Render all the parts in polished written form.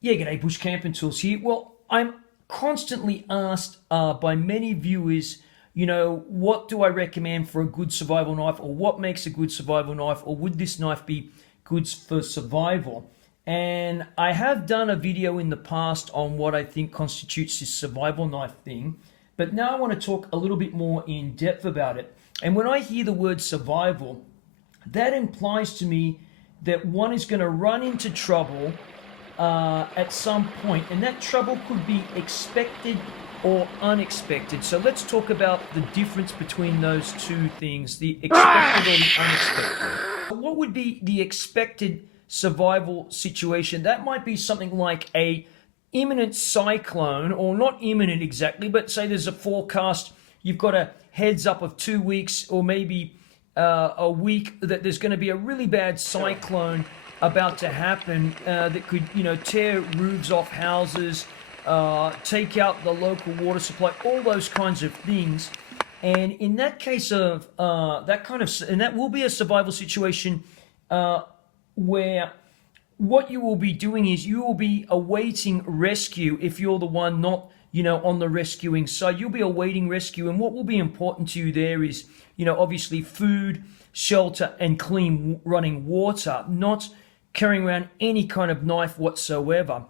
Yeah, g'day, Bush Camping Tools here. Well, I'm constantly asked by many viewers, what do I recommend for a good survival knife, or what makes a good survival knife, or would this knife be good for survival? And I have done a video in the past on what I think constitutes this survival knife thing, but now I want to talk a little bit more in depth about it. And when I hear the word survival, that implies to me that one is going to run into trouble at some point, and that trouble could be expected or unexpected. So let's talk about the difference between those two things, the expected or the unexpected. What would be the expected survival situation? That might be something like a imminent cyclone, or not imminent exactly, but say there's a forecast, you've got a heads up of 2 weeks or maybe a week that there's going to be a really bad cyclone about to happen that could, tear roofs off houses, take out the local water supply, all those kinds of things. And in that case of and that will be a survival situation where what you will be doing is you will be awaiting rescue if you're the one not, on the rescuing side. You'll be awaiting rescue, and what will be important to you there is, obviously food, shelter, and clean running water, not carrying around any kind of knife whatsoever.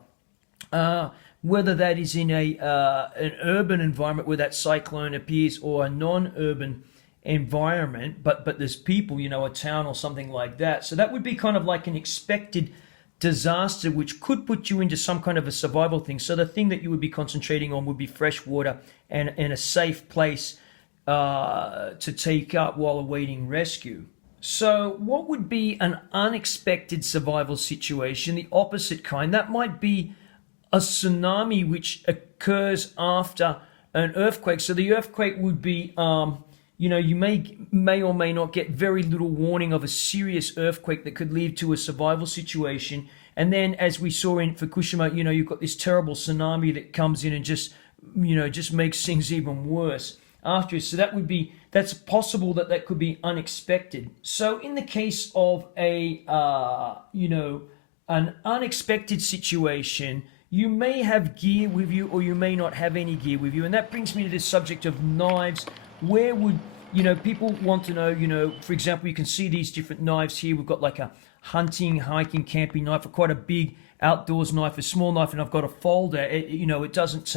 Whether that is in an urban environment where that cyclone appears, or a non-urban environment, but there's people, a town or something like that. So that would be kind of like an expected disaster, which could put you into some kind of a survival thing. So the thing that you would be concentrating on would be fresh water and a safe place to take up while awaiting rescue. So what would be an unexpected survival situation? The opposite kind. That might be a tsunami which occurs after an earthquake. So the earthquake would be, you may or may not get very little warning of a serious earthquake that could lead to a survival situation. And then, as we saw in Fukushima, you've got this terrible tsunami that comes in and just makes things even worse after. So that's possible that could be unexpected. So in the case of an unexpected situation, you may have gear with you, or you may not have any gear with you. And that brings me to this subject of knives. Where would, people want to know, for example, you can see these different knives here. We've got like a hunting, hiking, camping knife, or quite a big outdoors knife, a small knife, and I've got a folder. It doesn't,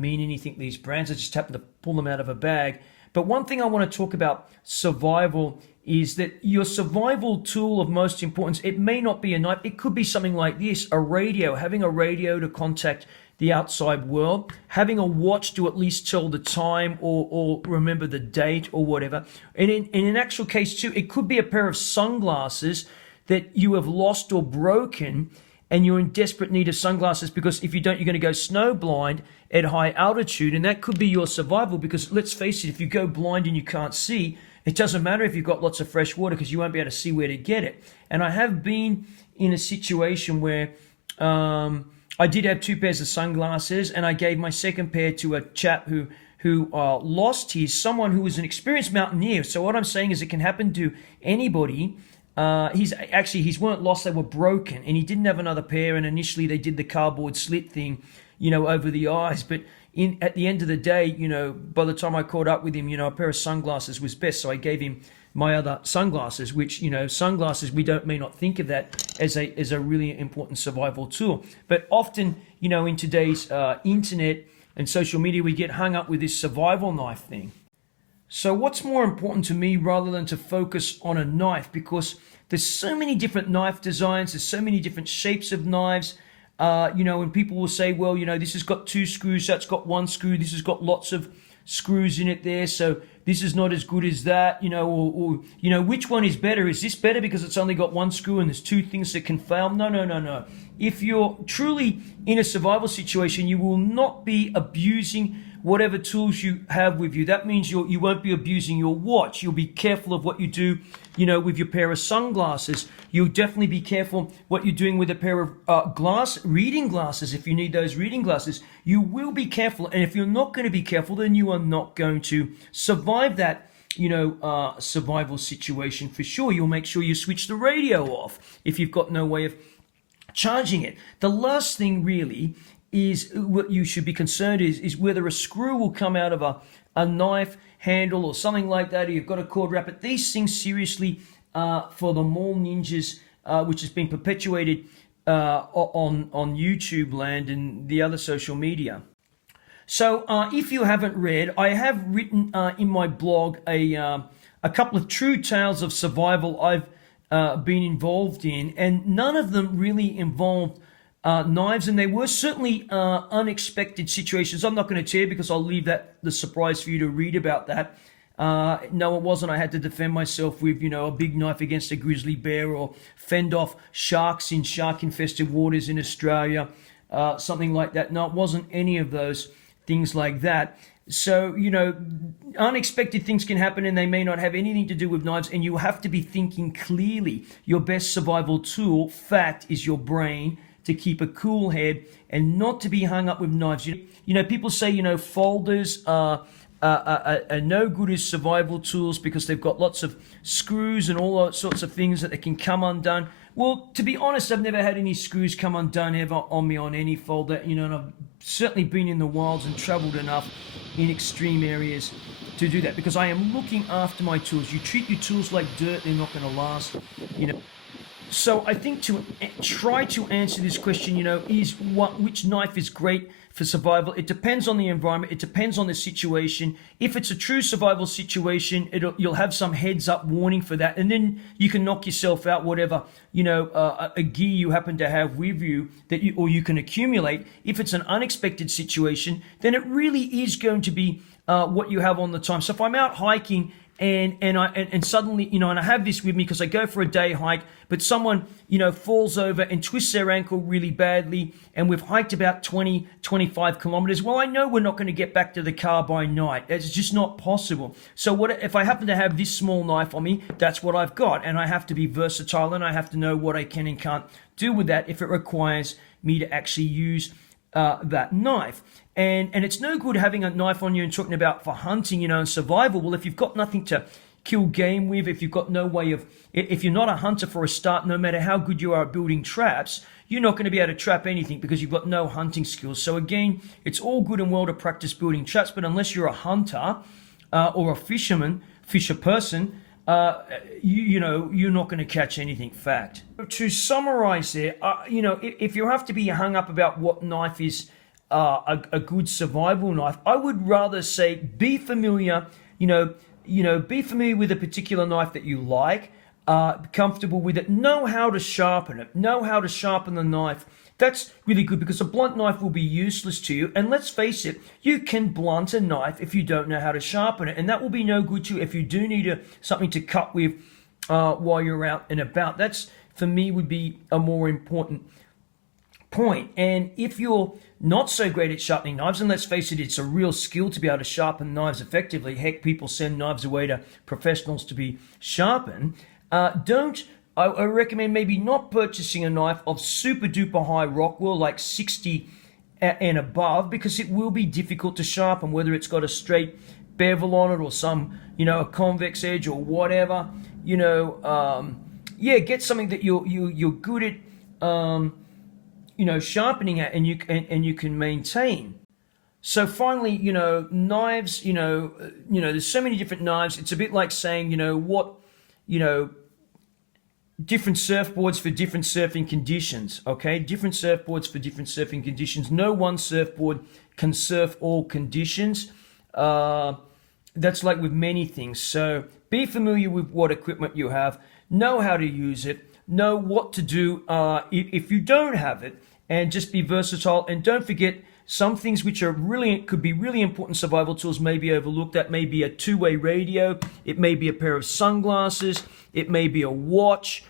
mean anything, these brands. I just happen to pull them out of a bag. But one thing I want to talk about survival is that your survival tool of most importance, it may not be a knife. It could be something like this: a radio, having a radio to contact the outside world, having a watch to at least tell the time or remember the date or whatever. And in an actual case too, it could be a pair of sunglasses that you have lost or broken, and you're in desperate need of sunglasses, because if you don't, you're going to go snow blind at high altitude, and that could be your survival. Because let's face it, if you go blind and you can't see, it doesn't matter if you've got lots of fresh water, because you won't be able to see where to get it. And I have been in a situation where I did have two pairs of sunglasses, and I gave my second pair to a chap who lost his, someone who was an experienced mountaineer. So what I'm saying is it can happen to anybody. His weren't lost, they were broken, and he didn't have another pair. And initially they did the cardboard slit thing, over the eyes. But at the end of the day, by the time I caught up with him, a pair of sunglasses was best. So I gave him my other sunglasses, which, sunglasses, we may not think of that as a really important survival tool. But often, in today's internet and social media, we get hung up with this survival knife thing. So what's more important to me, rather than to focus on a knife? Because there's so many different knife designs, there's so many different shapes of knives, and people will say, well, this has got 2 screws, that's got 1 screw, this has got lots of screws in it there, so this is not as good as that, or which one is better? Is this better because it's only got 1 screw and there's 2 things that can fail? No. If you're truly in a survival situation, you will not be abusing whatever tools you have with you. That means you won't be abusing your watch. You'll be careful of what you do, with your pair of sunglasses. You'll definitely be careful what you're doing with a pair of reading glasses. If you need those reading glasses, you will be careful. And if you're not going to be careful, then you are not going to survive that survival situation for sure. You'll make sure you switch the radio off if you've got no way of charging it. The last thing really is what you should be concerned is whether a screw will come out of a knife handle or something like that, or you've got a cord wrap it. These things seriously for the mall ninjas, which has been perpetuated on YouTube land and the other social media. So if you haven't read, I have written in my blog a couple of true tales of survival I've been involved in, and none of them really involved knives, and they were certainly unexpected situations. I'm not going to tell you because I'll leave the surprise for you to read about that. No, it wasn't. I had to defend myself with, a big knife against a grizzly bear, or fend off sharks in shark-infested waters in Australia, something like that. No, it wasn't any of those things like that. So, unexpected things can happen and they may not have anything to do with knives, and you have to be thinking clearly. Your best survival tool, fact, is your brain, to keep a cool head and not to be hung up with knives. People say, folders are no good as survival tools because they've got lots of screws and all sorts of things that they can come undone. Well, to be honest, I've never had any screws come undone ever on me on any folder, and I've certainly been in the wilds and traveled enough in extreme areas to do that, because I am looking after my tools. You treat your tools like dirt, they're not going to last, So I think to try to answer this question, which knife is great for survival? It depends on the environment. It depends on the situation. If it's a true survival situation, you'll have some heads up warning for that, and then you can knock yourself out, whatever a gear you happen to have with you or you can accumulate. If it's an unexpected situation, then it really is going to be what you have on the time. So if I'm out hiking and suddenly, and I have this with me because I go for a day hike, but someone, falls over and twists their ankle really badly, and we've hiked about 20, 25 kilometers. Well, I know we're not going to get back to the car by night. It's just not possible. So if I happen to have this small knife on me, that's what I've got, and I have to be versatile, and I have to know what I can and can't do with that if it requires me to actually use that knife. And it's no good having a knife on you and talking about for hunting, and survival. Well, if you've got nothing to kill game with, if you've got no way of, if you're not a hunter for a start, no matter how good you are at building traps, you're not going to be able to trap anything because you've got no hunting skills. So again, it's all good and well to practice building traps, but unless you're a hunter or a fisher person, you're not going to catch anything. Fact. To summarize there, if you have to be hung up about what knife is a good survival knife, I would rather say be familiar, be familiar with a particular knife that you like, comfortable with it, know how to sharpen it, know how to sharpen the knife. That's really good, because a blunt knife will be useless to you. And let's face it, you can blunt a knife if you don't know how to sharpen it, and that will be no good to you if you do need something to cut with while you're out and about. That's, for me, would be a more important point. And if you're not so great at sharpening knives, and let's face it, it's a real skill to be able to sharpen knives effectively. Heck, people send knives away to professionals to be sharpened. I recommend maybe not purchasing a knife of super duper high Rockwell, like 60 and above, because it will be difficult to sharpen, whether it's got a straight bevel on it or some, a convex edge or whatever. Get something that you're good at, sharpening at, and you can maintain. So finally, knives, there's so many different knives. It's a bit like saying, different surfboards for different surfing conditions, okay? Different surfboards for different surfing conditions. No one surfboard can surf all conditions. That's like with many things. So be familiar with what equipment you have, know how to use it, know what to do if you don't have it, and just be versatile. And don't forget, some things which could be really important survival tools may be overlooked. That may be a two-way radio, it may be a pair of sunglasses, it may be a watch,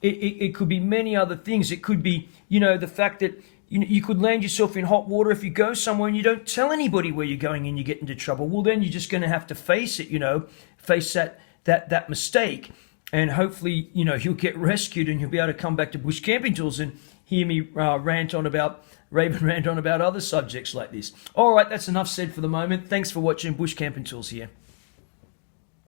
it could be many other things. It could be, the fact that you could land yourself in hot water if you go somewhere and you don't tell anybody where you're going and you get into trouble. Well, then you're just going to have to face it, face that mistake, and hopefully, you'll get rescued and you'll be able to come back to Bush Camping Tools and hear me rant on about other subjects like this. All right, that's enough said for the moment. Thanks for watching. Bush Camping Tools here.